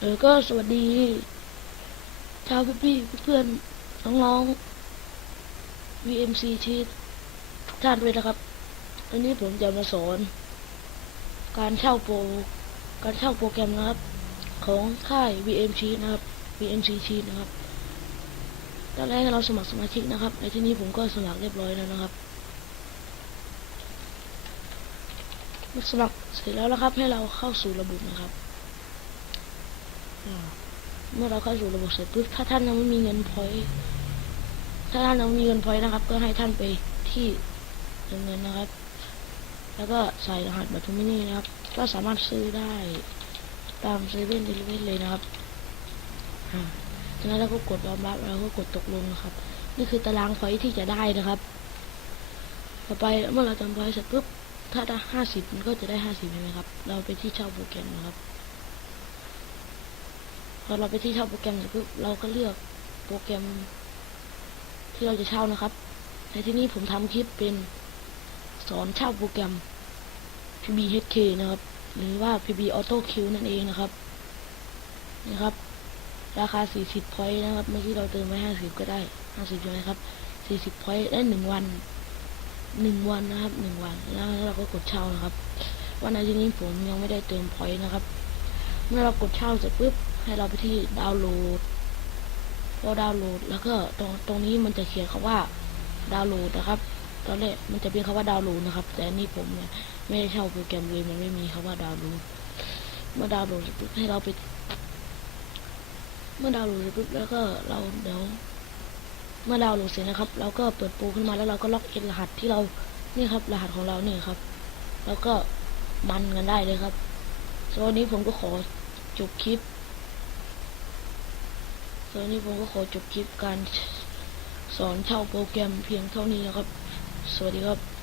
เออก็สวัสดีชาวพี่ๆเพื่อนน้องๆ VMC ที่ทุกท่านด้วยนะครับวันนี้ผมจะมาสอน การเช่าโปรการเช่าโปรแกรมนะครับ ของค่าย VMC นะครับ VMC ชีนะครับตอนแรกเราสมัครสมาชิกนะครับ ในที่นี้ผมก็สมัครเรียบร้อยแล้วนะครับสมัครเสร็จแล้วนะครับ ให้เราเข้าสู่ระบบนะครับ เมื่อเราเข้าสู่ระบบเสร็จปุ๊บถ้าท่านยังไม่มีเงินพอยถ้าท่านยังมีเงินพอยนะครับ ก็ให้ท่านไปที่เติมเงินนะครับ แล้วก็ใส่รหัสบัตรทูมินี่นะครับ ก็สามารถซื้อได้ตามเซเว่นเดลิเวอรี่เลยนะครับจากนั้นเราก็กดยอมรับแล้วก็กดตกลงนะครับ นี่คือตารางพอยที่จะได้นะครับ ต่อไปเมื่อเราจำพอยเสร็จปุ๊บถ้าได้ห้าสิบมันก็จะได้ห้าสิบใช่ไหมครับ เราไปที่เช่าโปรแกรมนะครับ พอเราไปที่เช่าโปรแกรมเสร็จปุ๊บเราก็เลือกโปรแกรม ที่เราจะเช่านะครับ ในที่นี้ผมทำคลิปเป็นสอนเช่าโปรแกรม PBHK นะครับ หรือว่า PB Auto Q นั่นเองนะครับนะครับ ราคา 40 พอยต์นะครับ เมื่อกี้เราเติมไว้ 50 ก็ได้ 50ใช่ไหมครับ 40 พอยต์ได้1วัน1วันนะครับ1วันแล้วเราก็กดเช่านะครับ วันในที่นี้ผมยังไม่ได้เติมพอยต์นะครับ เมื่อเรากดเช่าเสร็จปุ๊บ ให้เราไปที่ดาวน์โหลดพอดาวน์โหลดแล้วก็ตรงตรงนี้มันจะเขียนคำว่าดาวน์โหลดนะครับ ตอนแรกมันจะเป็นคำว่าดาวน์โหลดนะครับ แต่นี่ผมเนี่ยไม่ได้เช่าโปรแกรมเลยมันไม่มีคำว่าดาวน์โหลดเมื่อดาวน์โหลดเสร็จปุ๊บให้เราไป เมื่อดาวน์โหลดเสร็จปุ๊บแล้วก็เราเดี๋ยว เมื่อดาวน์โหลดเสร็จนะครับ เราก็เปิดโปรขึ้นมาแล้วเราก็ล็อกอินรหัสที่เรานี่ครับ รหัสของเราเนี่ยครับ แล้วก็มันกันได้เลยครับส่วนวันนี้ผมก็ขอจบคลิป ส่วนวันนี้ผมก็ขอจบคลิปการสอนเช่าโปรแกรมเพียงเท่านี้นะครับ สวัสดีครับ